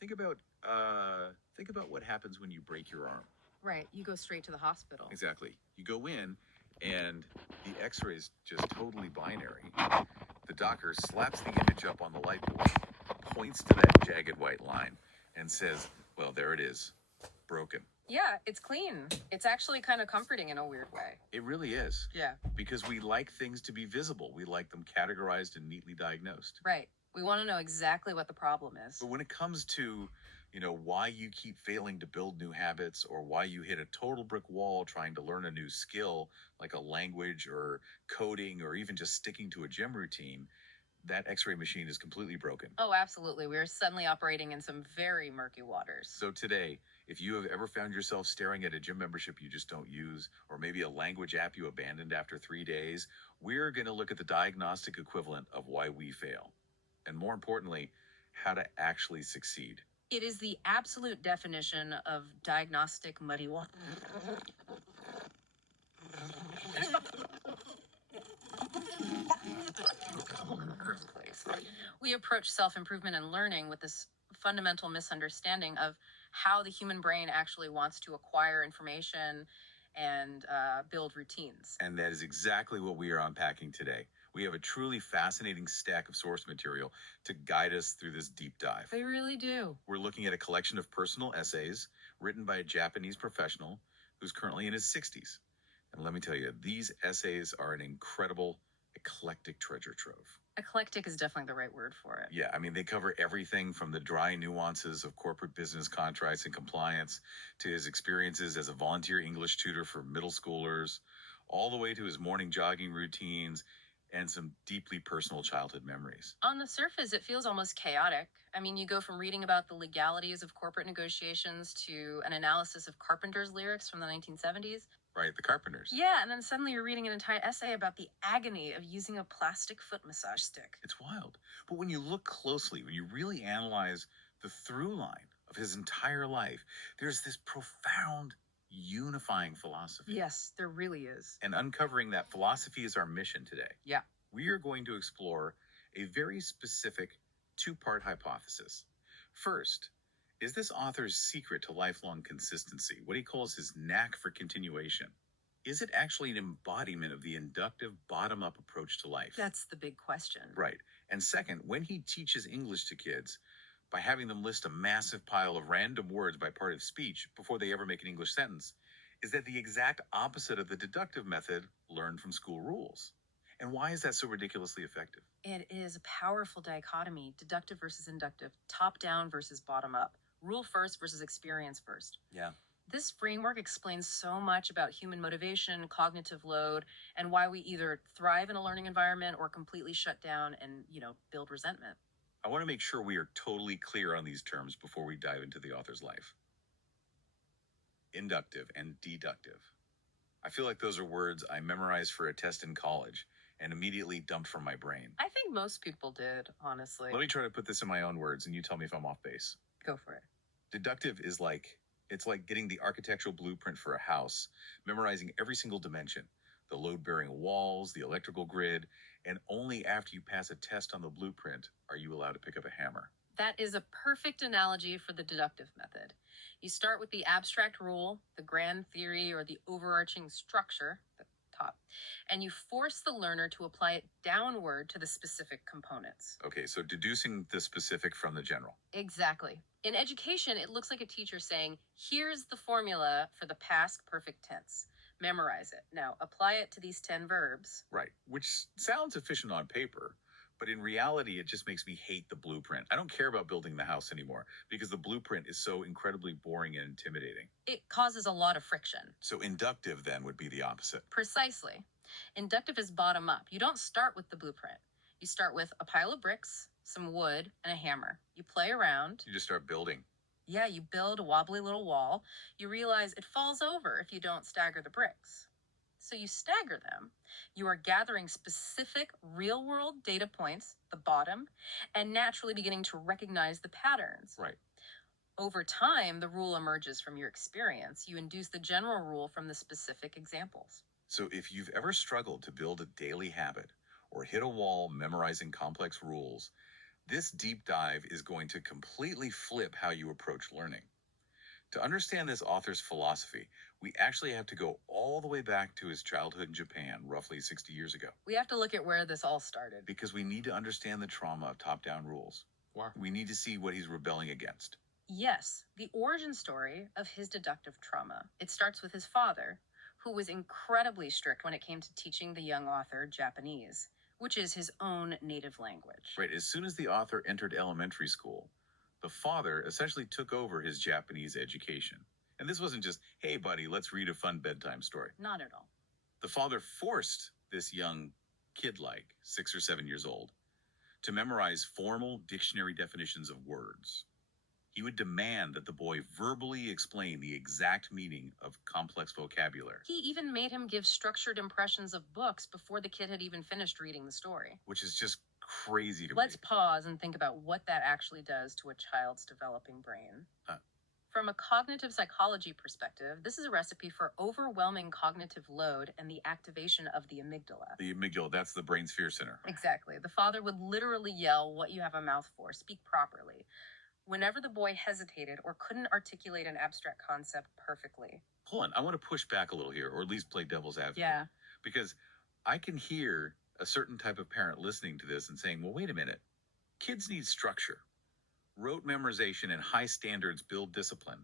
Think about think about what happens when you break your arm. Right, you go straight to the hospital. Exactly. You go in, and the X-ray is just totally binary. The doctor slaps the image up on the light board, points to that jagged white line, and says, "Well, there it is, broken." Yeah, it's clean. It's actually kind of comforting in a weird way. It really is. Yeah. Because we like things to be visible. We like them categorized and neatly diagnosed. Right. We want to know exactly what the problem is. But when it comes to, why you keep failing to build new habits or why you hit a total brick wall trying to learn a new skill like a language or coding or even just sticking to a gym routine, that X-ray machine is completely broken. Oh, absolutely. We're suddenly operating in some very murky waters. So today, if you have ever found yourself staring at a gym membership you just don't use, or maybe a language app you abandoned after 3 days, we're going to look at the diagnostic equivalent of why we fail. And more importantly, how to actually succeed. It is the absolute definition of diagnostic muddy water. We approach self-improvement and learning with this fundamental misunderstanding of how the human brain actually wants to acquire information and build routines. And that is exactly what we are unpacking today. We have a truly fascinating stack of source material to guide us through this deep dive. They really do. We're looking at a collection of personal essays written by a Japanese professional who's currently in his 60s. And let me tell you, these essays are an incredible, eclectic treasure trove. Eclectic is definitely the right word for it. Yeah, I mean, they cover everything from the dry nuances of corporate business contracts and compliance to his experiences as a volunteer English tutor for middle schoolers, all the way to his morning jogging routines and some deeply personal childhood memories. On the surface, it feels almost chaotic. I mean, you go from reading about the legalities of corporate negotiations to an analysis of Carpenter's lyrics from the 1970s. Right, the Carpenters. Yeah, and then suddenly you're reading an entire essay about the agony of using a plastic foot massage stick. It's wild. But when you look closely, when you really analyze the through line of his entire life, there's this profound unifying philosophy. Yes, there really is. And uncovering that philosophy is our mission today. Yeah. We are going to explore a very specific two-part hypothesis. First, is this author's secret to lifelong consistency, what he calls his knack for continuation? Is it actually an embodiment of the inductive bottom-up approach to life? That's the big question. Right. And second, when he teaches English to kids, by having them list a massive pile of random words by part of speech before they ever make an English sentence, is that the exact opposite of the deductive method learned from school rules? And why is that so ridiculously effective? It is a powerful dichotomy, deductive versus inductive, top down versus bottom up, rule first versus experience first. Yeah. This framework explains so much about human motivation, cognitive load, and why we either thrive in a learning environment or completely shut down and, build resentment. I want to make sure we are totally clear on these terms before we dive into the author's life. Inductive and deductive. I feel like those are words I memorized for a test in college and immediately dumped from my brain. I think most people did, honestly. Let me try to put this in my own words and you tell me if I'm off base. Go for it. Deductive is it's like getting the architectural blueprint for a house, memorizing every single dimension, the load-bearing walls, the electrical grid, and only after you pass a test on the blueprint are you allowed to pick up a hammer. That is a perfect analogy for the deductive method. You start with the abstract rule, the grand theory, or the overarching structure, the top, and you force the learner to apply it downward to the specific components. Okay, so deducing the specific from the general. Exactly. In education, it looks like a teacher saying, here's the formula for the past perfect tense. Memorize it. Now, apply it to these 10 verbs. Right, which sounds efficient on paper, but in reality, it just makes me hate the blueprint. I don't care about building the house anymore because the blueprint is so incredibly boring and intimidating. It causes a lot of friction. So inductive then would be the opposite. Precisely. Inductive is bottom up. You don't start with the blueprint. You start with a pile of bricks, some wood, and a hammer. You play around. You just start building. Yeah, you build a wobbly little wall. You realize it falls over if you don't stagger the bricks. So you stagger them. You are gathering specific real-world data points, the bottom, and naturally beginning to recognize the patterns. Right. Over time, the rule emerges from your experience. You induce the general rule from the specific examples. So if you've ever struggled to build a daily habit or hit a wall memorizing complex rules, This deep dive is going to completely flip how you approach learning. To understand this author's philosophy, we actually have to go all the way back to his childhood in Japan, roughly 60 years ago, We have to look at where this all started. because we need to understand the trauma of top down rules. Wow. We need to see what he's rebelling against. Yes, the origin story of his deductive trauma. It starts with his father, who was incredibly strict when it came to teaching the young author Japanese, which is his own native language. Right, as soon as the author entered elementary school, the father essentially took over his Japanese education. And this wasn't just, hey, buddy, let's read a fun bedtime story. Not at all. The father forced this young kid, like 6 or 7 years old, to memorize formal dictionary definitions of words. He would demand that the boy verbally explain the exact meaning of complex vocabulary, He even made him give structured impressions of books before the kid had even finished reading the story. which is just crazy to Let's me. pause and think about what that actually does to a child's developing brain. Huh. From a cognitive psychology perspective, this is a recipe for overwhelming cognitive load and the activation of the amygdala. The amygdala, that's the brain sphere center. Exactly. The father would literally yell, "What you have a mouth for? Speak properly." Whenever the boy hesitated or couldn't articulate an abstract concept perfectly. Hold on, I want to push back a little here, or at least play devil's advocate. Yeah. Because I can hear a certain type of parent listening to this and saying, well, wait a minute. Kids need structure. Rote memorization and high standards build discipline.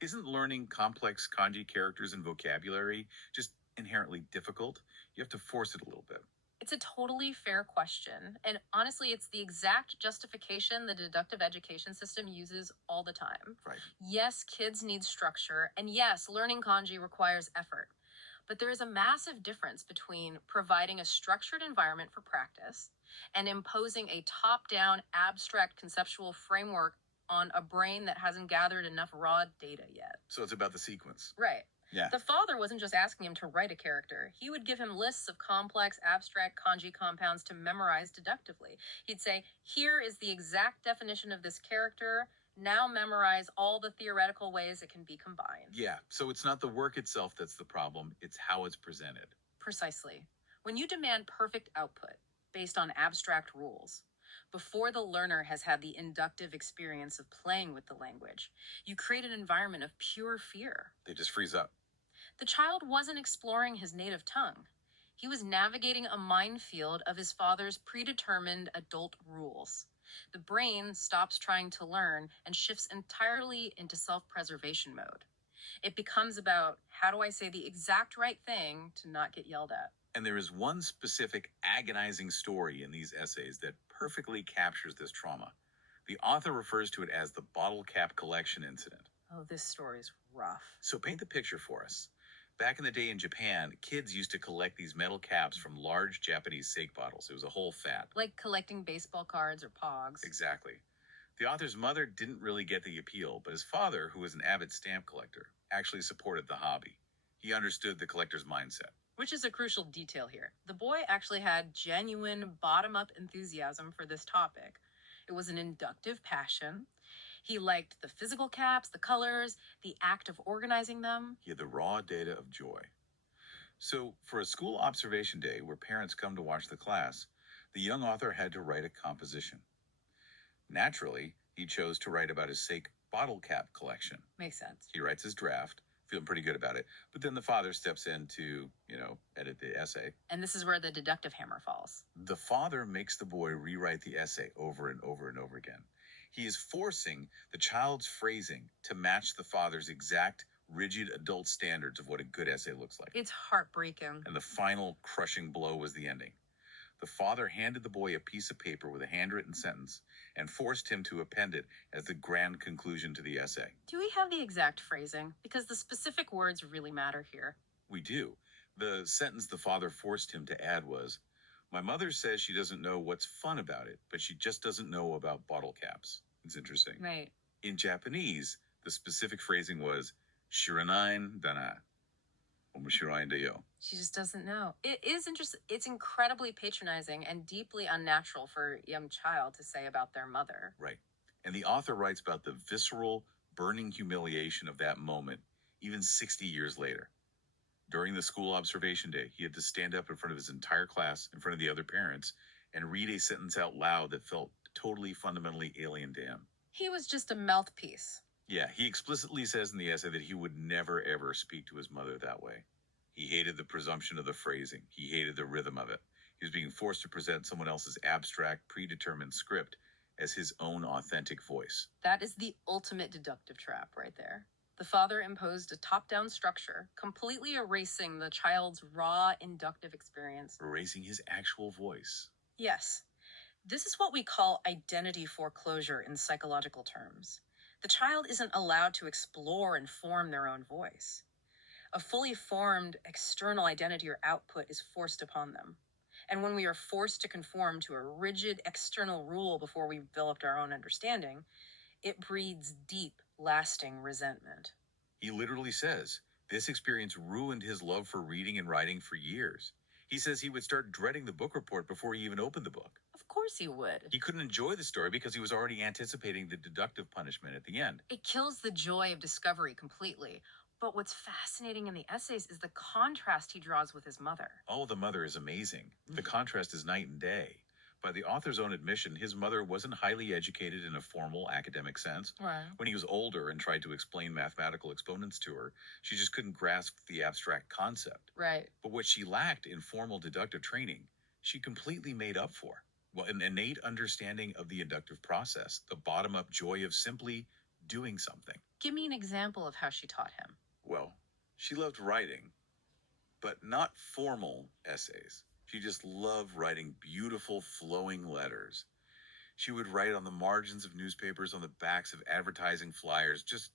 Isn't learning complex kanji characters and vocabulary just inherently difficult? You have to force it a little bit. It's a totally fair question. And honestly, it's the exact justification the deductive education system uses all the time. Right. Yes, kids need structure. And yes, learning kanji requires effort. But there is a massive difference between providing a structured environment for practice and imposing a top down, abstract conceptual framework on a brain that hasn't gathered enough raw data yet. So it's about the sequence. Right. Yeah. The father wasn't just asking him to write a character. He would give him lists of complex, abstract kanji compounds to memorize deductively. He'd say, here is the exact definition of this character. Now memorize all the theoretical ways it can be combined. Yeah. So it's not the work itself that's the problem, it's how it's presented. Precisely. When you demand perfect output based on abstract rules, before the learner has had the inductive experience of playing with the language, you create an environment of pure fear. They just freeze up. The child wasn't exploring his native tongue. He was navigating a minefield of his father's predetermined adult rules. The brain stops trying to learn and shifts entirely into self-preservation mode. It becomes about, how do I say the exact right thing to not get yelled at? And there is one specific agonizing story in these essays that perfectly captures this trauma. The author refers to it as the bottle cap collection incident. Oh, this story's rough. So paint the picture for us. Back in the day in Japan, kids used to collect these metal caps from large Japanese sake bottles. It was a whole fad. Like collecting baseball cards or pogs. Exactly. The author's mother didn't really get the appeal, but his father, who was an avid stamp collector, actually supported the hobby. He understood the collector's mindset. Which is a crucial detail here. The boy actually had genuine bottom-up enthusiasm for this topic. It was an inductive passion. He liked the physical caps, the colors, the act of organizing them. He had the raw data of joy. So, for a school observation day where parents come to watch the class, the young author had to write a composition. Naturally, he chose to write about his sake bottle cap collection. Makes sense. He writes his draft, feeling pretty good about it, but then the father steps in to, edit the essay. And this is where the deductive hammer falls. The father makes the boy rewrite the essay over and over and over again. He is forcing the child's phrasing to match the father's exact, rigid adult standards of what a good essay looks like. It's heartbreaking. And the final crushing blow was the ending. The father handed the boy a piece of paper with a handwritten sentence and forced him to append it as the grand conclusion to the essay. Do we have the exact phrasing? Because the specific words really matter here. We do. The sentence the father forced him to add was, "My mother says she doesn't know what's fun about it, but she just doesn't know about bottle caps." It's interesting. Right. In Japanese, the specific phrasing was, "Shiranain dana." Omoshiroi da yo. She just doesn't know. It is interesting. It's incredibly patronizing and deeply unnatural for a young child to say about their mother. Right. And the author writes about the visceral, burning humiliation of that moment, even 60 years later. During the school observation day, he had to stand up in front of his entire class, in front of the other parents, and read a sentence out loud that felt totally fundamentally alien to him. He was just a mouthpiece. Yeah, he explicitly says in the essay that he would never ever speak to his mother that way. He hated the presumption of the phrasing, he hated the rhythm of it. He was being forced to present someone else's abstract, predetermined script as his own authentic voice, That is the ultimate deductive trap right there. The father imposed a top down structure, completely erasing the child's raw inductive experience. erasing his actual voice. Yes, this is what we call identity foreclosure in psychological terms. The child isn't allowed to explore and form their own voice. A fully formed external identity or output is forced upon them. And when we are forced to conform to a rigid external rule before we've developed our own understanding, it breeds deep, lasting resentment. He literally says this experience ruined his love for reading and writing for years. He says he would start dreading the book report before he even opened the book. Of course he would. He couldn't enjoy the story because he was already anticipating the deductive punishment at the end. It kills the joy of discovery completely. But what's fascinating in the essays is the contrast he draws with his mother. Oh, the mother is amazing. The contrast is night and day. By the author's own admission, his mother wasn't highly educated in a formal academic sense. Right. When he was older and tried to explain mathematical exponents to her, she just couldn't grasp the abstract concept. Right. But what she lacked in formal deductive training, she completely made up for. Well, an innate understanding of the inductive process, the bottom-up joy of simply doing something. Give me an example of how she taught him. Well, she loved writing, but not formal essays. She just loved writing beautiful, flowing letters. She would write on the margins of newspapers, on the backs of advertising flyers, just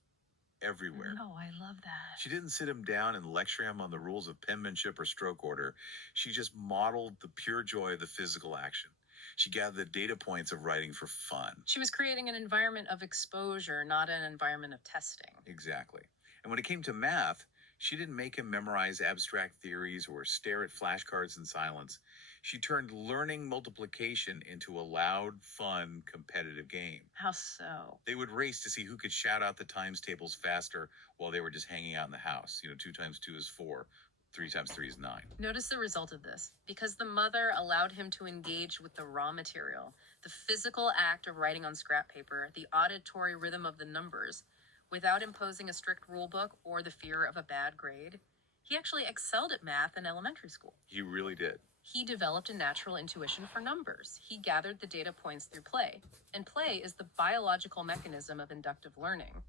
everywhere. No, I love that. She didn't sit him down and lecture him on the rules of penmanship or stroke order. She just modeled the pure joy of the physical action. She gathered the data points of writing for fun. She was creating an environment of exposure, not an environment of testing. Exactly. And when it came to math, she didn't make him memorize abstract theories or stare at flashcards in silence. She turned learning multiplication into a loud, fun, competitive game. How so? They would race to see who could shout out the times tables faster while they were just hanging out in the house. 2 times 2 is 4, 3 times 3 is 9. Notice the result of this. Because the mother allowed him to engage with the raw material, the physical act of writing on scrap paper, the auditory rhythm of the numbers, without imposing a strict rule book or the fear of a bad grade, he actually excelled at math in elementary school. He really did. He developed a natural intuition for numbers. He gathered the data points through play. And play is the biological mechanism of inductive learning.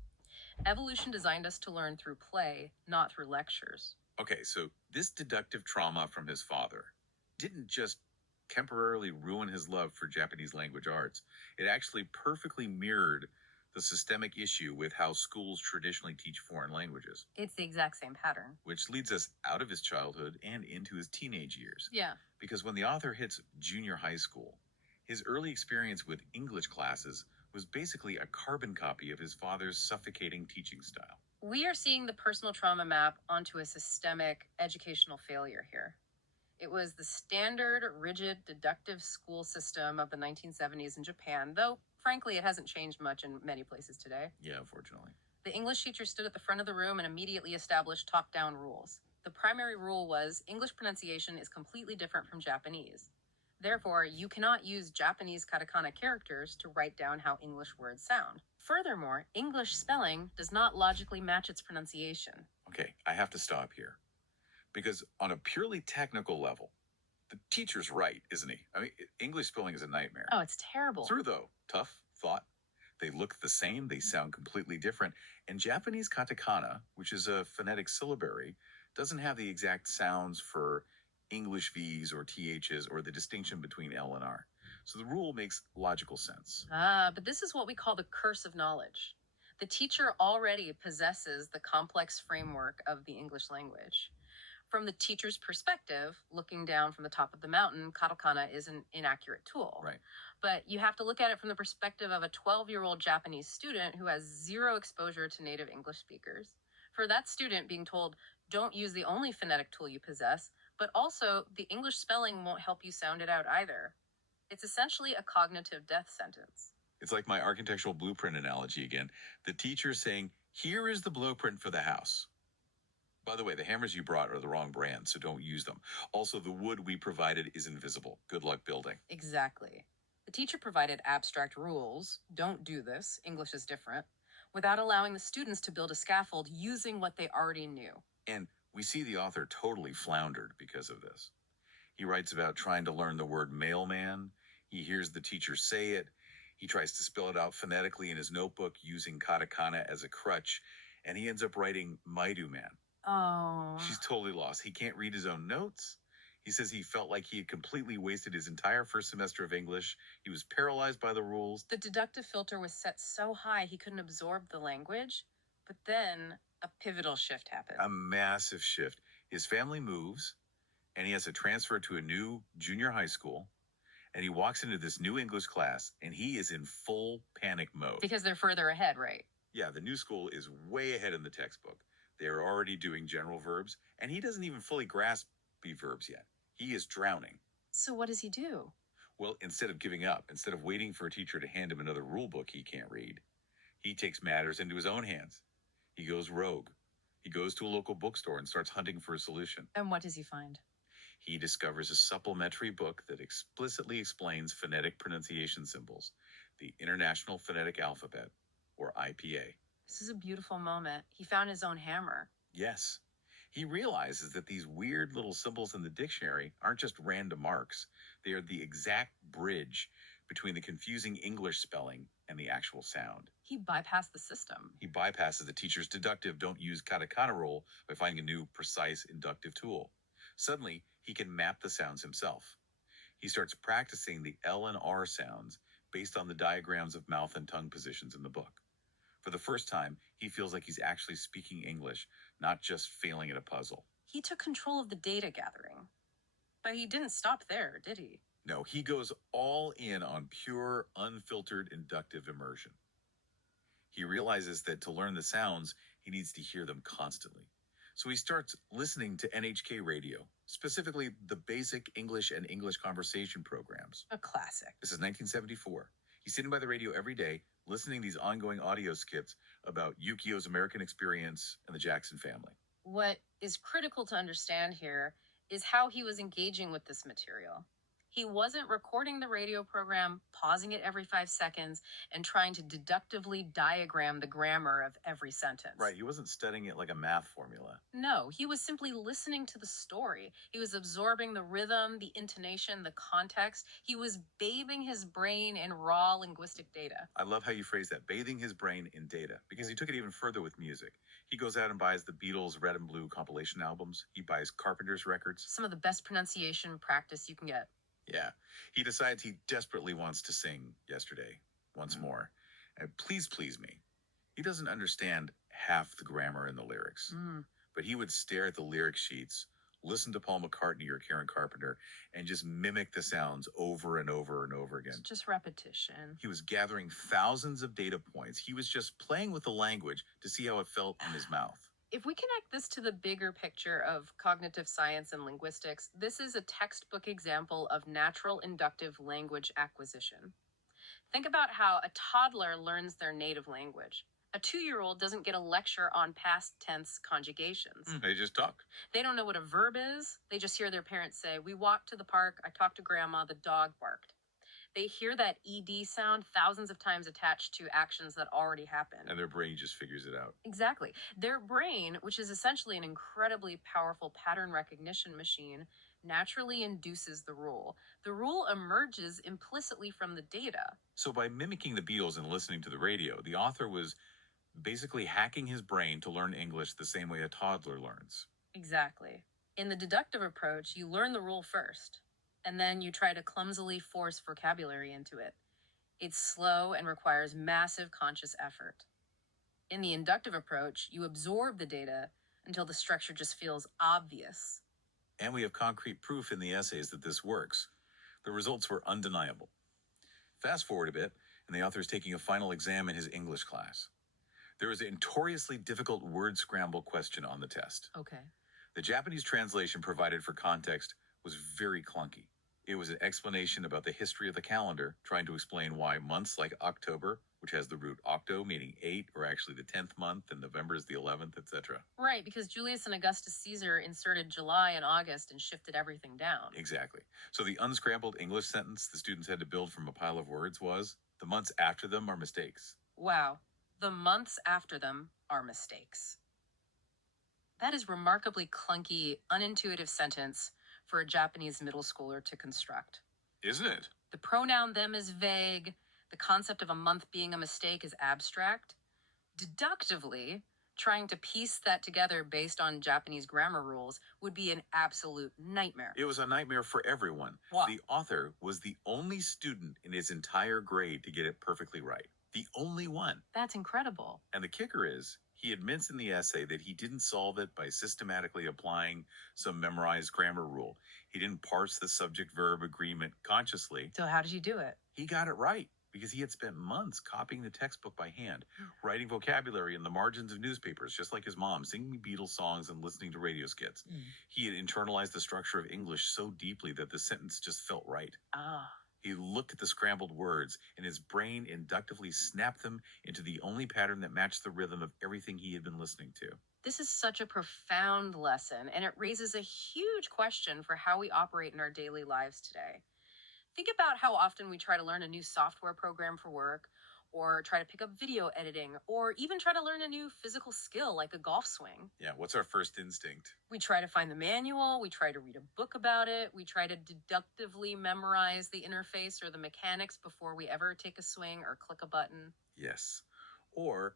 Evolution designed us to learn through play, not through lectures. Okay, so this deductive trauma from his father didn't just temporarily ruin his love for Japanese language arts. It actually perfectly mirrored the systemic issue with how schools traditionally teach foreign languages, It's the exact same pattern. which leads us out of his childhood and into his teenage years. Yeah. Because when the author hits junior high school, his early experience with English classes was basically a carbon copy of his father's suffocating teaching style. We are seeing the personal trauma map onto a systemic educational failure here. It was the standard, rigid, deductive school system of the 1970s in Japan, though, frankly, it hasn't changed much in many places today. Yeah, unfortunately. The English teacher stood at the front of the room and immediately established top down rules. The primary rule was English pronunciation is completely different from Japanese. Therefore, you cannot use Japanese katakana characters to write down how English words sound. Furthermore, English spelling does not logically match its pronunciation. Okay, I have to stop here. Because on a purely technical level, the teacher's right, isn't he? I mean, English spelling is a nightmare. Oh, it's terrible. True, though. Tough thought. They look the same, they sound completely different. And Japanese katakana, which is a phonetic syllabary, doesn't have the exact sounds for English V's or TH's or the distinction between L and R. So the rule makes logical sense. But this is what we call the curse of knowledge. The teacher already possesses the complex framework of the English language. From the teacher's perspective, looking down from the top of the mountain, katakana is an inaccurate tool. Right. But you have to look at it from the perspective of a 12-year-old Japanese student who has zero exposure to native English speakers. For that student being told, don't use the only phonetic tool you possess, but also the English spelling won't help you sound it out either. It's essentially a cognitive death sentence. It's like my architectural blueprint analogy again. The teacher saying, here is the blueprint for the house. By the way, the hammers you brought are the wrong brand, so don't use them. Also, the wood we provided is invisible. Good luck building. Exactly. The teacher provided abstract rules don't do this, English is different, without allowing the students to build a scaffold using what they already knew. And we see the author totally floundered because of this. He writes about trying to learn the word mailman. He hears the teacher say it. He tries to spell it out phonetically in his notebook using katakana as a crutch, and he ends up writing Maidu Man. Oh. She's totally lost. He can't read his own notes. He says he felt like he had completely wasted his entire first semester of English. He was paralyzed by the rules. The deductive filter was set so high he couldn't absorb the language, but then a pivotal shift happened. A massive shift. His family moves, and he has to transfer to a new junior high school. And he walks into this new English class, and he is in full panic mode. Because they're further ahead, right? Yeah, the new school is way ahead in the textbook. They are already doing general verbs, and he doesn't even fully grasp the verbs yet. He is drowning. So what does he do? Well, instead of giving up, instead of waiting for a teacher to hand him another rule book he can't read, he takes matters into his own hands. He goes rogue. He goes to a local bookstore and starts hunting for a solution. And what does he find? He discovers a supplementary book that explicitly explains phonetic pronunciation symbols, the International Phonetic Alphabet, or IPA. This is a beautiful moment. He found his own hammer. Yes. He realizes that these weird little symbols in the dictionary aren't just random marks. They are the exact bridge between the confusing English spelling and the actual sound. He bypassed the system. He bypasses the teacher's deductive don't use katakana rule by finding a new precise inductive tool. Suddenly, he can map the sounds himself. He starts practicing the L and R sounds based on the diagrams of mouth and tongue positions in the book. For the first time, he feels like he's actually speaking English, not just failing at a puzzle. He took control of the data gathering. But he didn't stop there, did he? No, he goes all in on pure, unfiltered inductive immersion. He realizes that to learn the sounds, he needs to hear them constantly. So he starts listening to NHK radio, specifically the basic English and English conversation programs. A classic. This is 1974. He's sitting by the radio every day, listening to these ongoing audio skits about Yukio's American experience and the Jackson family. What is critical to understand here is how he was engaging with this material. He wasn't recording the radio program, pausing it every 5 seconds, and trying to deductively diagram the grammar of every sentence. Right, he wasn't studying it like a math formula. No, he was simply listening to the story. He was absorbing the rhythm, the intonation, the context. He was bathing his brain in raw linguistic data. I love how you phrase that, bathing his brain in data, because he took it even further with music. He goes out and buys the Beatles' Red and Blue compilation albums. He buys Carpenter's records. Some of the best pronunciation practice you can get. Yeah, he decides he desperately wants to sing Yesterday once more. And please, please me. He doesn't understand half the grammar in the lyrics, but he would stare at the lyric sheets, listen to Paul McCartney or Karen Carpenter, and just mimic the sounds over and over and over again. It's just repetition. He was gathering thousands of data points. He was just playing with the language to see how it felt in his mouth. If we connect this to the bigger picture of cognitive science and linguistics, this is a textbook example of natural inductive language acquisition. Think about how a toddler learns their native language. A 2-year-old doesn't get a lecture on past tense conjugations. They just talk. They don't know what a verb is. They just hear their parents say, "We walked to the park, I talked to grandma, the dog barked." They hear that ED sound thousands of times attached to actions that already happened. And their brain just figures it out. Exactly. Their brain, which is essentially an incredibly powerful pattern recognition machine, naturally induces the rule. The rule emerges implicitly from the data. So by mimicking the Beatles and listening to the radio, the author was basically hacking his brain to learn English the same way a toddler learns. Exactly. In the deductive approach, you learn the rule first, and then you try to clumsily force vocabulary into it. It's slow and requires massive conscious effort. In the inductive approach, you absorb the data until the structure just feels obvious. And we have concrete proof in the essays that this works. The results were undeniable. Fast forward a bit, and the author is taking a final exam in his English class. There is a notoriously difficult word scramble question on the test. Okay. The Japanese translation provided for context was very clunky. It was an explanation about the history of the calendar, trying to explain why months like October, which has the root octo, meaning 8, are actually the 10th month, and November is the 11th, etc. Right, because Julius and Augustus Caesar inserted July and August and shifted everything down. Exactly. So the unscrambled English sentence the students had to build from a pile of words was, the months after them are mistakes. Wow, the months after them are mistakes. That is remarkably clunky, unintuitive sentence for a Japanese middle schooler to construct. Isn't it? The pronoun them is vague. The concept of a month being a mistake is abstract. Deductively, trying to piece that together based on Japanese grammar rules would be an absolute nightmare. It was a nightmare for everyone. Why? The author was the only student in his entire grade to get it perfectly right. The only one. That's incredible. And the kicker is, he admits in the essay that he didn't solve it by systematically applying some memorized grammar rule. He didn't parse the subject-verb agreement consciously. So, how did you do it? He got it right because he had spent months copying the textbook by hand, writing vocabulary in the margins of newspapers, just like his mom, singing Beatles songs and listening to radio skits. He had internalized the structure of English so deeply that the sentence just felt right. Ah. He looked at the scrambled words, and his brain inductively snapped them into the only pattern that matched the rhythm of everything he had been listening to. This is such a profound lesson, and it raises a huge question for how we operate in our daily lives today. Think about how often we try to learn a new software program for work, or try to pick up video editing, or even try to learn a new physical skill like a golf swing. Yeah, what's our first instinct? We try to find the manual, we try to read a book about it, we try to deductively memorize the interface or the mechanics before we ever take a swing or click a button. Yes. Or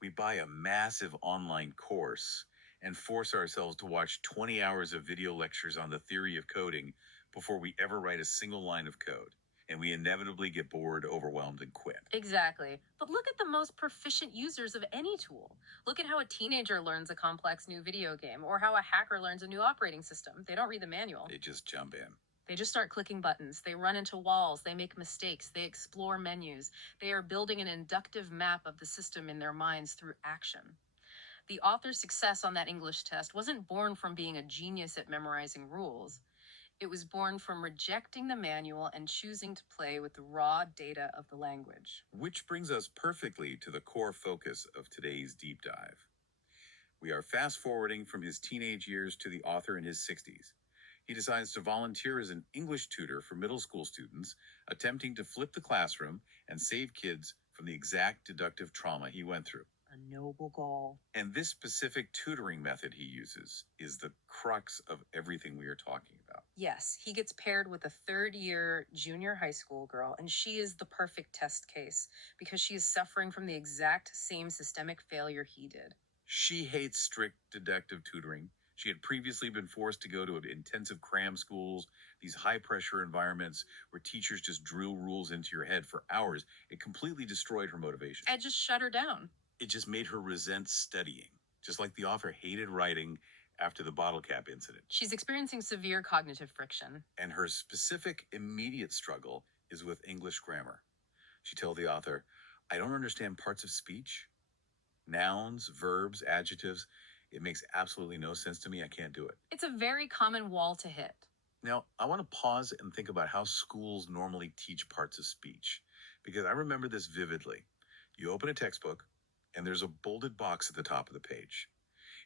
we buy a massive online course and force ourselves to watch 20 hours of video lectures on the theory of coding before we ever write a single line of code. And we inevitably get bored, overwhelmed, and quit. Exactly. But look at the most proficient users of any tool. Look at how a teenager learns a complex new video game, or how a hacker learns a new operating system. They don't read the manual. They just jump in. They just start clicking buttons. They run into walls. They make mistakes. They explore menus. They are building an inductive map of the system in their minds through action. The author's success on that English test wasn't born from being a genius at memorizing rules. It was born from rejecting the manual and choosing to play with the raw data of the language. Which brings us perfectly to the core focus of today's deep dive. We are fast forwarding from his teenage years to the author in his 60s. He decides to volunteer as an English tutor for middle school students, attempting to flip the classroom and save kids from the exact deductive trauma he went through. A noble goal. And this specific tutoring method he uses is the crux of everything we are talking about. Yes, he gets paired with a third-year junior high school girl, and she is the perfect test case because she is suffering from the exact same systemic failure he did. She hates strict deductive tutoring. She had previously been forced to go to intensive cram schools, these high-pressure environments where teachers just drill rules into your head for hours. It completely destroyed her motivation. It just shut her down. It just made her resent studying, just like the author hated writing after the bottle cap incident. She's experiencing severe cognitive friction. And her specific immediate struggle is with English grammar. She told the author, I don't understand parts of speech, nouns, verbs, adjectives. It makes absolutely no sense to me. I can't do it. It's a very common wall to hit. Now, I want to pause and think about how schools normally teach parts of speech, because I remember this vividly. You open a textbook, and there's a bolded box at the top of the page.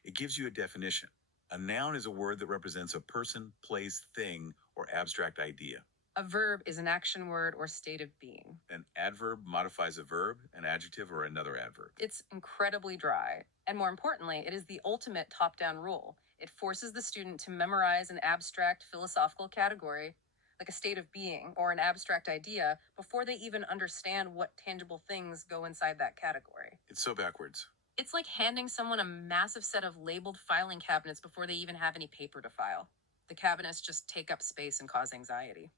It gives you a definition. A noun is a word that represents a person, place, thing, or abstract idea. A verb is an action word or state of being. An adverb modifies a verb, an adjective, or another adverb. It's incredibly dry. And more importantly, it is the ultimate top-down rule. It forces the student to memorize an abstract philosophical category, like a state of being or an abstract idea, before they even understand what tangible things go inside that category. It's so backwards. It's like handing someone a massive set of labeled filing cabinets before they even have any paper to file. The cabinets just take up space and cause anxiety.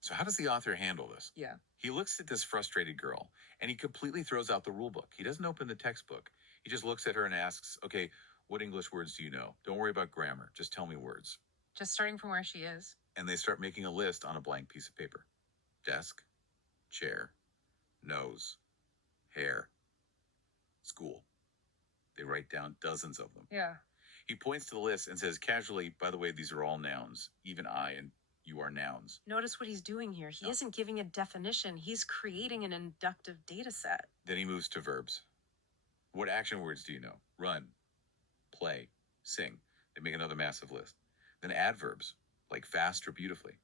So how does the author handle this? Yeah. He looks at this frustrated girl, and he completely throws out the rule book. He doesn't open the textbook. He just looks at her and asks, okay, what English words do you know? Don't worry about grammar. Just tell me words. Just starting from where she is. And they start making a list on a blank piece of paper. Desk, chair, nose, hair, school. They write down dozens of them. Yeah. He points to the list and says casually, by the way, these are all nouns, even I and You are nouns. Notice what he's doing here. He No. isn't giving a definition, he's creating an inductive data set. Then he moves to verbs. What action words do you know? Run, play, sing. They make another massive list. Then adverbs, like fast or beautifully.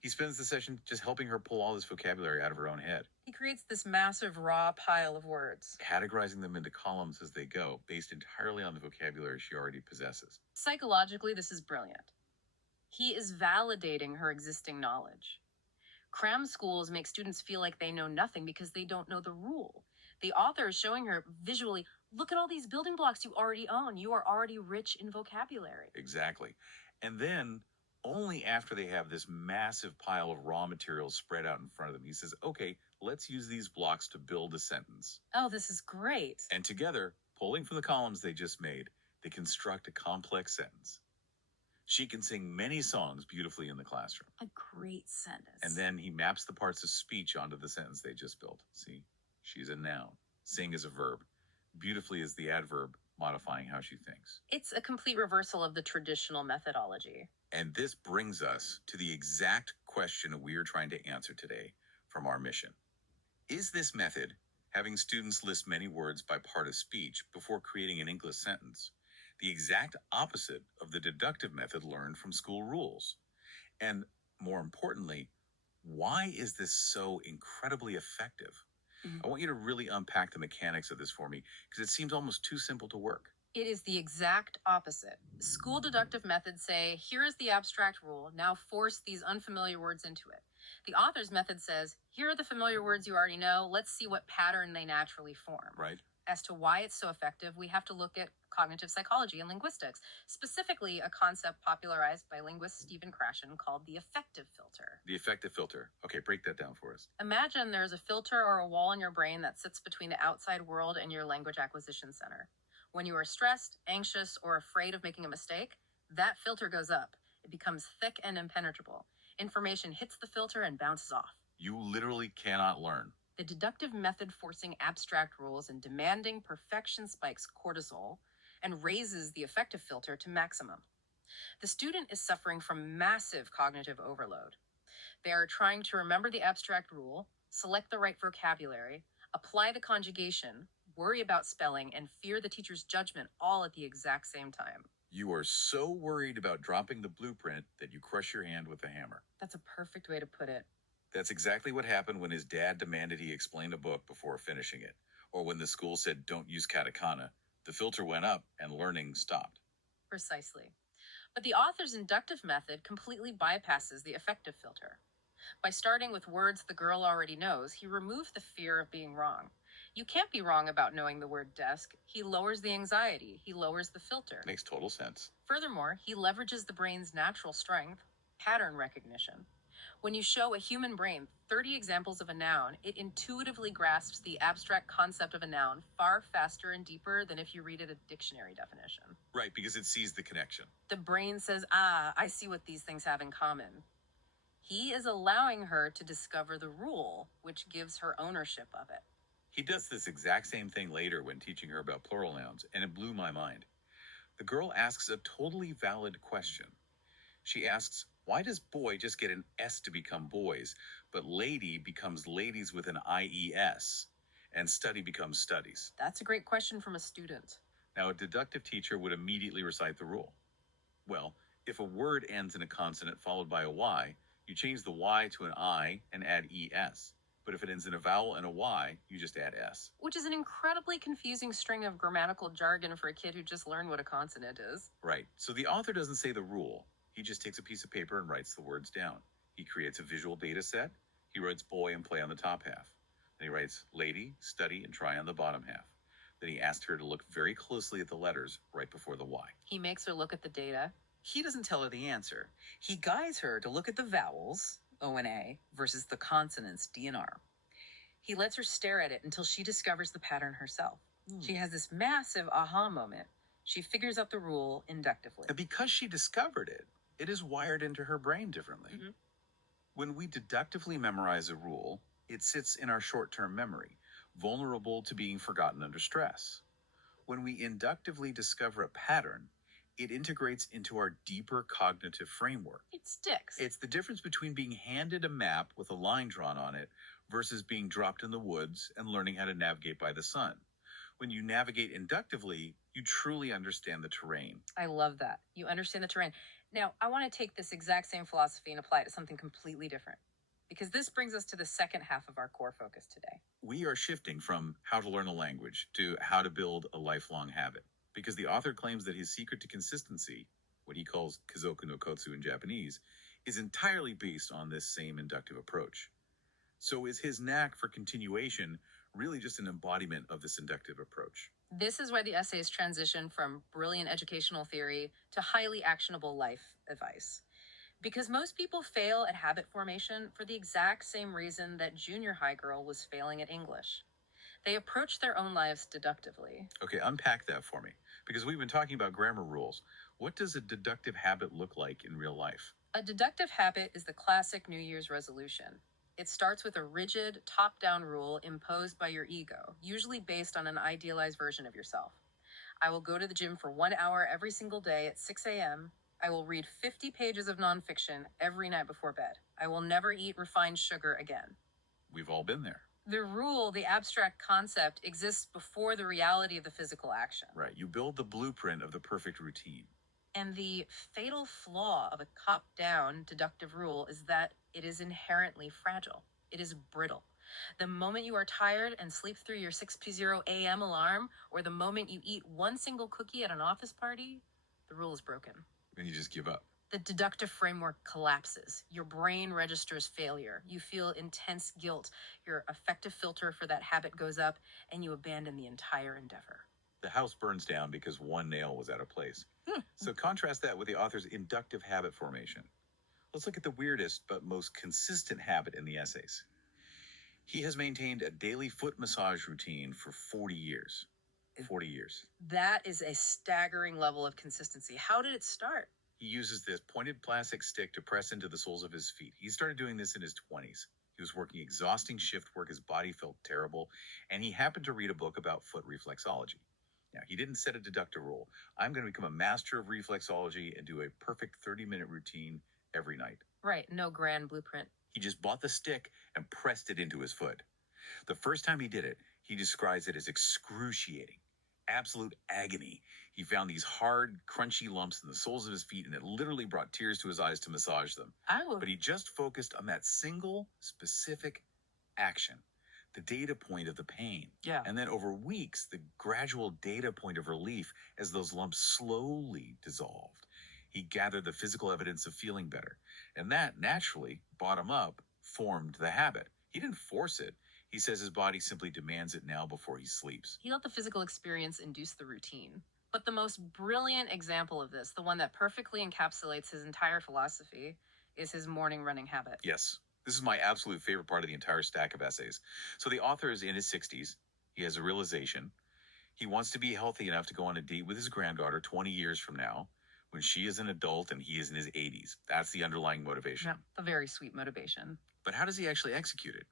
He spends the session just helping her pull all this vocabulary out of her own head, He creates this massive raw pile of words. categorizing them into columns as they go, based entirely on the vocabulary she already possesses. Psychologically, this is brilliant. He is validating her existing knowledge. Cram schools make students feel like they know nothing because they don't know the rule. The author is showing her visually, look at all these building blocks you already own. You are already rich in vocabulary. Exactly. And then, only after they have this massive pile of raw materials spread out in front of them, he says, okay, let's use these blocks to build a sentence. Oh, this is great. And together, pulling from the columns they just made, they construct a complex sentence. She can sing many songs beautifully in the classroom. A great sentence. And then he maps the parts of speech onto the sentence they just built. See, she's a noun. Sing is a verb. Beautifully is the adverb, modifying how she thinks. It's a complete reversal of the traditional methodology. And this brings us to the exact question we are trying to answer today from our mission. Is this method, having students list many words by part of speech before creating an English sentence, the exact opposite of the deductive method learned from school rules? And more importantly, why is this so incredibly effective? I want you to really unpack the mechanics of this for me, because it seems almost too simple to work. It is the exact opposite. School deductive methods say, here is the abstract rule, now force these unfamiliar words into it. The author's method says, here are the familiar words you already know, let's see what pattern they naturally form. Right? As to why it's so effective, we have to look at cognitive psychology and linguistics, specifically a concept popularized by linguist Stephen Krashen called the affective filter. The affective filter. Okay, break that down for us. Imagine there's a filter or a wall in your brain that sits between the outside world and your language acquisition center. When you are stressed, anxious, or afraid of making a mistake, that filter goes up. It becomes thick and impenetrable. Information hits the filter and bounces off. You literally cannot learn. The deductive method forcing abstract rules and demanding perfection spikes cortisol and raises the affective filter to maximum. The student is suffering from massive cognitive overload. They are trying to remember the abstract rule, select the right vocabulary, apply the conjugation, worry about spelling, and fear the teacher's judgment all at the exact same time. You are so worried about dropping the blueprint that you crush your hand with a hammer. That's a perfect way to put it. That's exactly what happened when his dad demanded he explain a book before finishing it, or when the school said don't use katakana. The filter went up and learning stopped. Precisely. But the author's inductive method completely bypasses the affective filter. By starting with words the girl already knows, he removed the fear of being wrong. You can't be wrong about knowing the word desk. He lowers the anxiety. He lowers the filter. Makes total sense. Furthermore, he leverages the brain's natural strength, pattern recognition. When you show a human brain 30 examples of a noun, it intuitively grasps the abstract concept of a noun far faster and deeper than if you read it a dictionary definition. Right, because it sees the connection. The brain says, ah, I see what these things have in common. He is allowing her to discover the rule, which gives her ownership of it. He does this exact same thing later when teaching her about plural nouns, and it blew my mind. The girl asks a totally valid question. She asks, why does boy just get an S to become boys, but lady becomes ladies with an IES, and study becomes studies? That's a great question from a student. Now, a deductive teacher would immediately recite the rule. Well, if a word ends in a consonant followed by a Y, you change the Y to an I and add ES. But if it ends in a vowel and a Y, you just add S. Which is an incredibly confusing string of grammatical jargon for a kid who just learned what a consonant is. Right. So the author doesn't say the rule. He just takes a piece of paper and writes the words down. He creates a visual data set. He writes boy and play on the top half. Then he writes lady, study, and try on the bottom half. Then he asks her to look very closely at the letters right before the Y. He makes her look at the data. He doesn't tell her the answer. He guides her to look at the vowels, O and A, versus the consonants, D and R. He lets her stare at it until she discovers the pattern herself. She has this massive aha moment. She figures out the rule inductively. And because she discovered it, it is wired into her brain differently. Mhm. When we deductively memorize a rule, it sits in our short-term memory, vulnerable to being forgotten under stress. When we inductively discover a pattern, It integrates into our deeper cognitive framework. It sticks. It's the difference between being handed a map with a line drawn on it versus being dropped in the woods and learning how to navigate by the sun. When you navigate inductively, you truly understand the terrain. I love that. You understand the terrain. Now, I want to take this exact same philosophy and apply it to something completely different, because this brings us to the second half of our core focus today. We are shifting from how to learn a language to how to build a lifelong habit, because the author claims that his secret to consistency, what he calls Kazoku no Kotsu in Japanese, is entirely based on this same inductive approach. So is his knack for continuation really just an embodiment of this inductive approach? This is where the essays transition from brilliant educational theory to highly actionable life advice. Because most people fail at habit formation for the exact same reason that junior high girl was failing at English. They approach their own lives deductively. Okay, unpack that for me, because we've been talking about grammar rules. What does a deductive habit look like in real life? A deductive habit is the classic New Year's resolution. It starts with a rigid, top-down rule imposed by your ego, usually based on an idealized version of yourself. I will go to the gym for 1 hour every single day at 6 a.m. I will read 50 pages of nonfiction every night before bed. I will never eat refined sugar again. We've all been there. The rule, the abstract concept, exists before the reality of the physical action. Right, you build the blueprint of the perfect routine. And the fatal flaw of a top-down deductive rule is that it is inherently fragile. It is brittle. The moment you are tired and sleep through your 6:00 a.m. alarm, or the moment you eat one single cookie at an office party, the rule is broken. And you just give up. The deductive framework collapses. Your brain registers failure. You feel intense guilt. Your affective filter for that habit goes up, and you abandon the entire endeavor. The house burns down because one nail was out of place. So contrast that with the author's inductive habit formation. Let's look at the weirdest but most consistent habit in the essays. He has maintained a daily foot massage routine for 40 years. 40 years. That is a staggering level of consistency. How did it start? He uses this pointed plastic stick to press into the soles of his feet. He started doing this in his 20s. He was working exhausting shift work, his body felt terrible, and he happened to read a book about foot reflexology. Now, he didn't set a deductive rule. I'm going to become a master of reflexology and do a perfect 30-minute routine every night. Right, no grand blueprint. He just bought the stick and pressed it into his foot. The first time he did it, he describes it as excruciating, absolute agony. He found these hard, crunchy lumps in the soles of his feet, and it literally brought tears to his eyes to massage them. But he just focused on that single, specific action, the data point of the pain. Yeah. And then over weeks, the gradual data point of relief as those lumps slowly dissolved. He gathered the physical evidence of feeling better. And that, naturally, bottom up, formed the habit. He didn't force it. He says his body simply demands it now before he sleeps. He let the physical experience induce the routine. But the most brilliant example of this, the one that perfectly encapsulates his entire philosophy, is his morning running habit. Yes, this is my absolute favorite part of the entire stack of essays. So the author is in his 60s. He has a realization. He wants to be healthy enough to go on a date with his granddaughter 20 years from now, when she is an adult and he is in his 80s. That's the underlying motivation. Yeah, a very sweet motivation. But how does he actually execute it?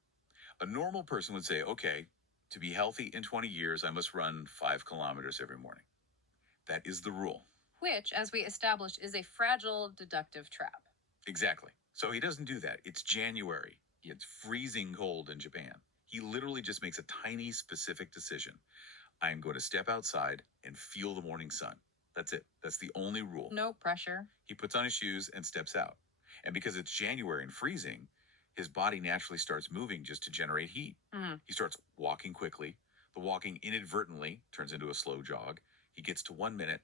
A normal person would say, okay, to be healthy in 20 years, I must run 5 kilometers every morning. That is the rule. Which, as we established, is a fragile deductive trap. Exactly. So he doesn't do that. It's January. It's freezing cold in Japan. He literally just makes a tiny, specific decision. I'm going to step outside and feel the morning sun. That's it. That's the only rule. No pressure. He puts on his shoes and steps out. And because it's January and freezing, his body naturally starts moving just to generate heat. Mhm. He starts walking quickly. The walking inadvertently turns into a slow jog. He gets to 1 minute,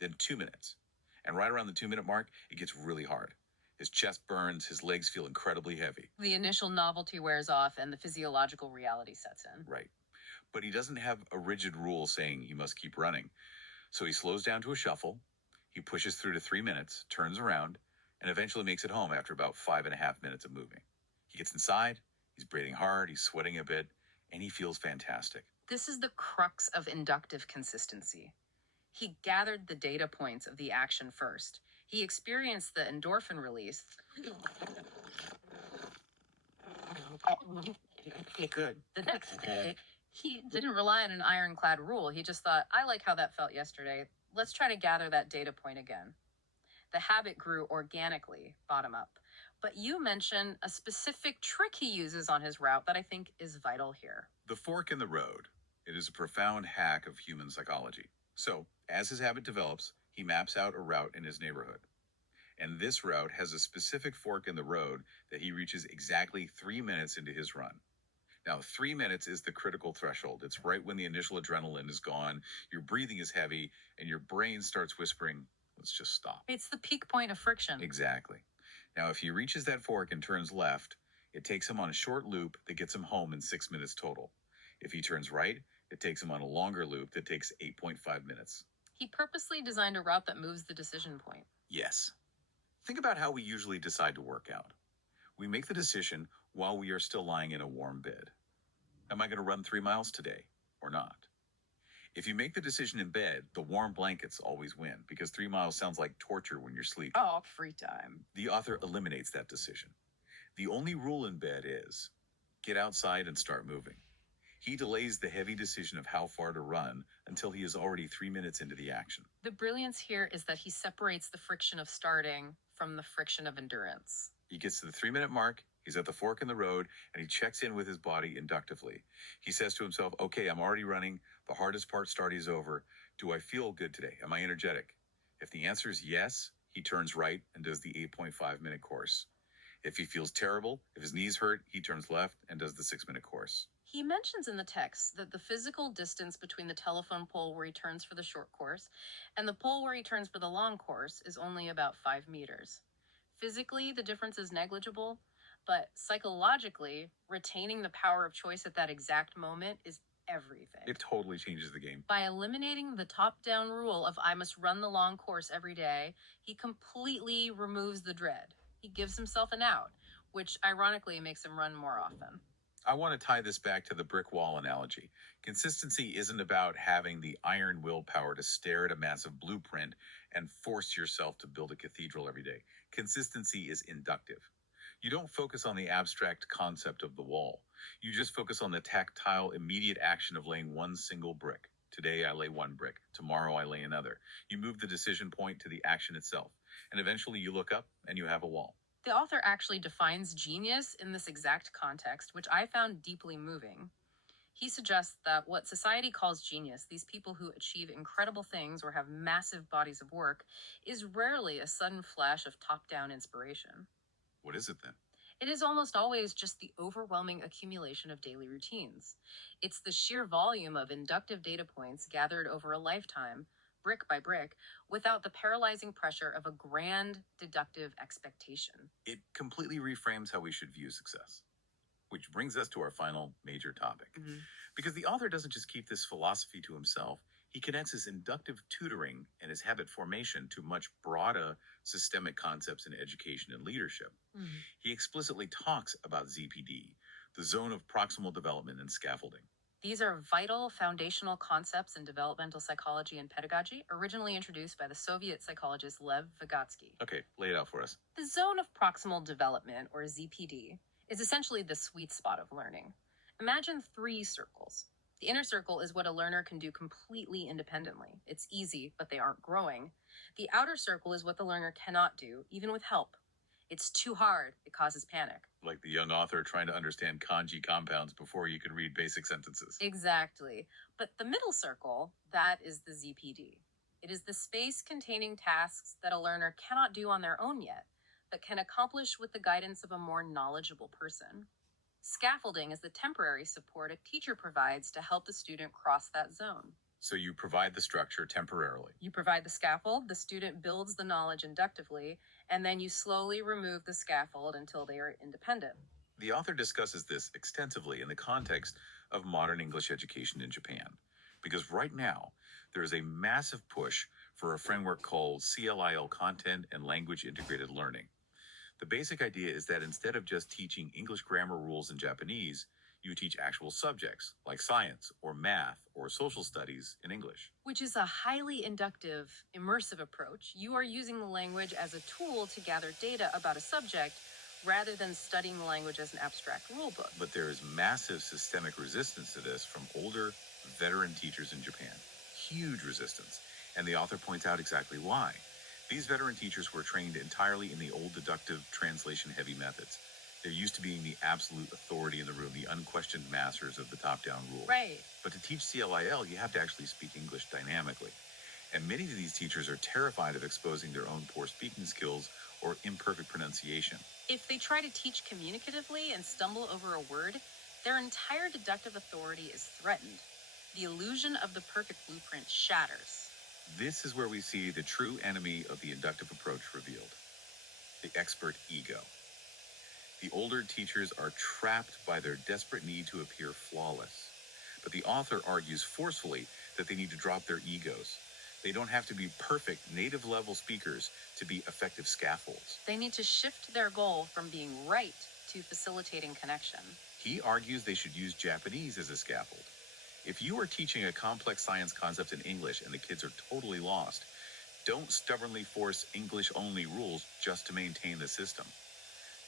then 2 minutes. And right around the 2-minute mark, it gets really hard. His chest burns, his legs feel incredibly heavy. The initial novelty wears off and the physiological reality sets in. Right. But he doesn't have a rigid rule saying you must keep running. So he slows down to a shuffle. He pushes through to 3 minutes, turns around, and eventually makes it home after about 5.5 minutes of moving. He gets inside, he's breathing hard, he's sweating a bit, and he feels fantastic. This is the crux of inductive consistency. He gathered the data points of the action first. He experienced the endorphin release. Good. The next day, He didn't rely on an ironclad rule. He just thought, I like how that felt yesterday. Let's try to gather that data point again. The habit grew organically, bottom up. But you mentioned a specific trick he uses on his route that I think is vital here. The fork in the road. It is a profound hack of human psychology. So, as his habit develops, he maps out a route in his neighborhood. And this route has a specific fork in the road that he reaches exactly 3 minutes into his run. Now, 3 minutes is the critical threshold. It's right when the initial adrenaline is gone, your breathing is heavy, and your brain starts whispering, let's just stop. It's the peak point of friction. Exactly. Now, if he reaches that fork and turns left, it takes him on a short loop that gets him home in 6 minutes total. If he turns right, it takes him on a longer loop that takes 8.5 minutes. He purposely designed a route that moves the decision point. Yes. Think about how we usually decide to work out. We make the decision while we are still lying in a warm bed. Am I going to run 3 miles today or not? If you make the decision in bed, the warm blankets always win because 3 miles sounds like torture when you're sleeping. Oh, free time. The author eliminates that decision. The only rule in bed is get outside and start moving. He delays the heavy decision of how far to run until he is already 3 minutes into the action. The brilliance here is that he separates the friction of starting from the friction of endurance. He gets to the 3 minute mark, he's at the fork in the road, and he checks in with his body inductively. He says to himself, okay, I'm already running. The hardest part starting is over. Do I feel good today? Am I energetic? If the answer is yes, he turns right and does the 8.5-minute course. If he feels terrible, if his knees hurt, he turns left and does the 6-minute course. He mentions in the text that the physical distance between the telephone pole where he turns for the short course and the pole where he turns for the long course is only about 5 meters. Physically, the difference is negligible, but psychologically, retaining the power of choice at that exact moment is everything. It totally changes the game. By eliminating the top-down rule of I must run the long course every day, he completely removes the dread. He gives himself an out, which ironically makes him run more often. I want to tie this back to the brick wall analogy. Consistency isn't about having the iron willpower to stare at a massive blueprint and force yourself to build a cathedral every day. Consistency is inductive. You don't focus on the abstract concept of the wall. You just focus on the tactile, immediate action of laying one single brick. Today I lay one brick. Tomorrow I lay another. You move the decision point to the action itself. And eventually you look up and you have a wall. The author actually defines genius in this exact context, which I found deeply moving. He suggests that what society calls genius, these people who achieve incredible things or have massive bodies of work, is rarely a sudden flash of top-down inspiration. What is it then? It is almost always just the overwhelming accumulation of daily routines. It's the sheer volume of inductive data points gathered over a lifetime, brick by brick, without the paralyzing pressure of a grand deductive expectation. It completely reframes how we should view success. Which brings us to our final major topic. Because the author doesn't just keep this philosophy to himself, he connects his inductive tutoring and his habit formation to much broader systemic concepts in education and leadership. He explicitly talks about ZPD, the zone of proximal development and scaffolding. These are vital foundational concepts in developmental psychology and pedagogy, originally introduced by the Soviet psychologist Lev Vygotsky. Okay, lay it out for us. The zone of proximal development, or ZPD, is essentially the sweet spot of learning. Imagine 3 circles. The inner circle is what a learner can do completely independently. It's easy, but they aren't growing. The outer circle is what the learner cannot do, even with help. It's too hard. It causes panic. Like the young author trying to understand kanji compounds before you can read basic sentences. Exactly. But the middle circle, that is the ZPD. It is the space containing tasks that a learner cannot do on their own yet, but can accomplish with the guidance of a more knowledgeable person. Scaffolding is the temporary support a teacher provides to help the student cross that zone. So you provide the structure temporarily. You provide the scaffold, the student builds the knowledge inductively, and then you slowly remove the scaffold until they are independent. The author discusses this extensively in the context of modern English education in Japan, because right now there is a massive push for a framework called CLIL, Content and Language Integrated Learning. The basic idea is that instead of just teaching English grammar rules in Japanese, you teach actual subjects like science or math or social studies in English. Which is a highly inductive, immersive approach. You are using the language as a tool to gather data about a subject rather than studying the language as an abstract rulebook. But there is massive systemic resistance to this from older, veteran teachers in Japan. Huge resistance. And the author points out exactly why. These veteran teachers were trained entirely in the old deductive translation-heavy methods. They're used to being the absolute authority in the room, the unquestioned masters of the top-down rule. Right. But to teach CLIL, you have to actually speak English dynamically. And many of these teachers are terrified of exposing their own poor speaking skills or imperfect pronunciation. If they try to teach communicatively and stumble over a word, their entire deductive authority is threatened. The illusion of the perfect blueprint shatters. This is where we see the true enemy of the inductive approach revealed: the expert ego. The older teachers are trapped by their desperate need to appear flawless. But the author argues forcefully that they need to drop their egos. They don't have to be perfect native level speakers to be effective scaffolds. They need to shift their goal from being right to facilitating connection. He argues they should use Japanese as a scaffold. If you are teaching a complex science concept in English and the kids are totally lost, don't stubbornly force English-only rules just to maintain the system.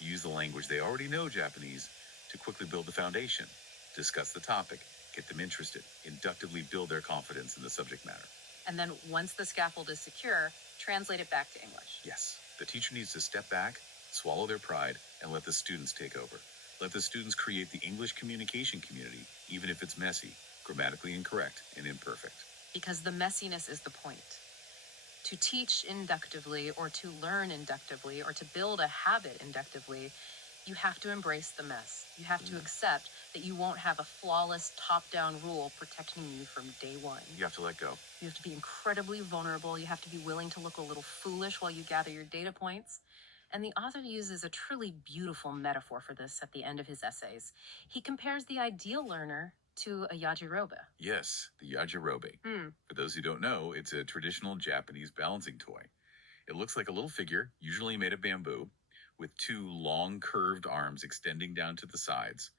Use the language they already know, Japanese, to quickly build the foundation, discuss the topic, get them interested, inductively build their confidence in the subject matter. And then once the scaffold is secure, translate it back to English. Yes, the teacher needs to step back, swallow their pride, and let the students take over. Let the students create the English communication community, even if it's messy, grammatically incorrect, and imperfect. Because the messiness is the point. To teach inductively, or to learn inductively, or to build a habit inductively, you have to embrace the mess. You have to accept that you won't have a flawless top-down rule protecting you from day one. You have to let go. You have to be incredibly vulnerable. You have to be willing to look a little foolish while you gather your data points. And the author uses a truly beautiful metaphor for this at the end of his essays. He compares the ideal learner to a yajirobe. Yes, the yajirobe. For those who don't know, it's a traditional Japanese balancing toy. It looks like a little figure, usually made of bamboo, with two long curved arms extending down to the sides,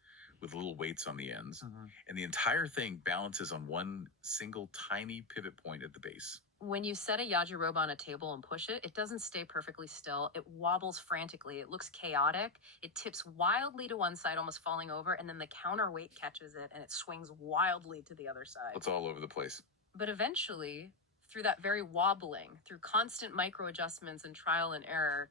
with little weights on the ends. And the entire thing balances on one single tiny pivot point at the base. When you set a yajirobe on a table and push it, it doesn't stay perfectly still. It wobbles frantically. It looks chaotic. It tips wildly to one side, almost falling over, and then the counterweight catches it and it swings wildly to the other side. It's all over the place. But eventually, through that very wobbling, through constant micro adjustments and trial and error,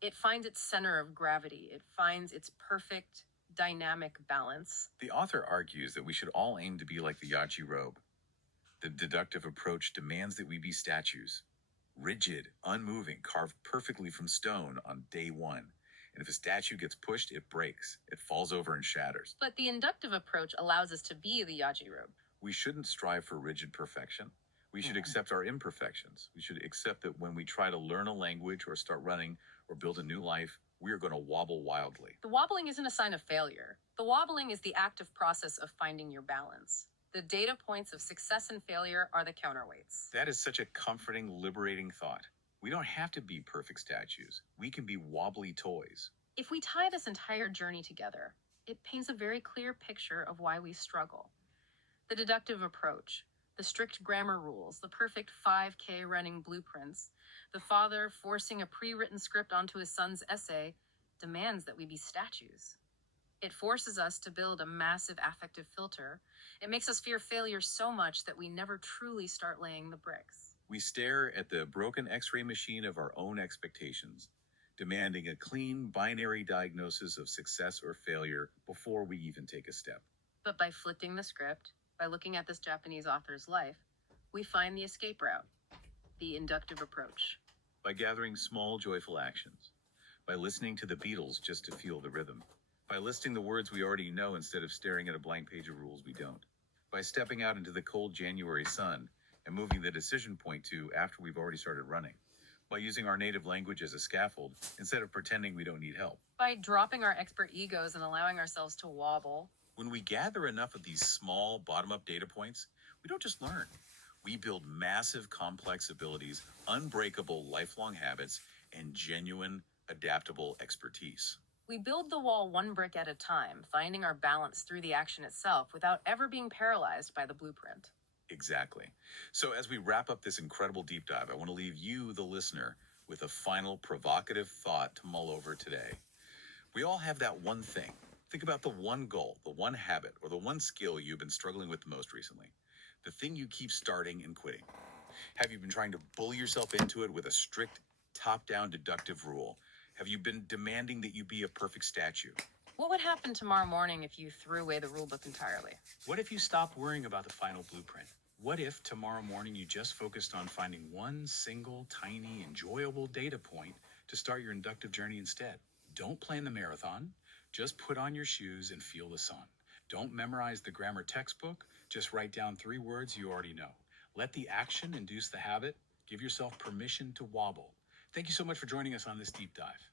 it finds its center of gravity. It finds its perfect dynamic balance. The author argues that we should all aim to be like the yajirobe. The deductive approach demands that we be statues, rigid, unmoving, carved perfectly from stone on day one. And if a statue gets pushed, it breaks. It falls over and shatters. But the inductive approach allows us to be the yajirobe. We shouldn't strive for rigid perfection. We should accept our imperfections. We should accept that when we try to learn a language or start running or build a new life, we are going to wobble wildly. The wobbling isn't a sign of failure. The wobbling is the active process of finding your balance. The data points of success and failure are the counterweights. That is such a comforting, liberating thought. We don't have to be perfect statues. We can be wobbly toys. If we tie this entire journey together, it paints a very clear picture of why we struggle. The deductive approach, the strict grammar rules, the perfect 5K running blueprints, the father forcing a pre-written script onto his son's essay demands that we be statues. It forces us to build a massive affective filter. It makes us fear failure so much that we never truly start laying the bricks. We stare at the broken X-ray machine of our own expectations, demanding a clean binary diagnosis of success or failure before we even take a step. But by flipping the script, by looking at this Japanese author's life, we find the escape route, the inductive approach. By gathering small, joyful actions. By listening to the Beatles just to feel the rhythm. By listing the words we already know instead of staring at a blank page of rules we don't. By stepping out into the cold January sun and moving the decision point to after we've already started running. By using our native language as a scaffold instead of pretending we don't need help. By dropping our expert egos and allowing ourselves to wobble. When we gather enough of these small, bottom-up data points, we don't just learn. We build massive, complex abilities, unbreakable, lifelong habits, and genuine, adaptable expertise. We build the wall one brick at a time, finding our balance through the action itself without ever being paralyzed by the blueprint. Exactly. So as we wrap up this incredible deep dive, I want to leave you, the listener, with a final provocative thought to mull over today. We all have that one thing. Think about the one goal, the one habit, or the one skill you've been struggling with the most recently. The thing you keep starting and quitting. Have you been trying to bully yourself into it with a strict, top-down deductive rule? Have you been demanding that you be a perfect statue? What would happen tomorrow morning if you threw away the rulebook entirely? What if you stopped worrying about the final blueprint? What if tomorrow morning you just focused on finding one single, tiny, enjoyable data point to start your inductive journey instead? Don't plan the marathon. Just put on your shoes and feel the sun. Don't memorize the grammar textbook. Just write down 3 words you already know. Let the action induce the habit. Give yourself permission to wobble. Thank you so much for joining us on this deep dive.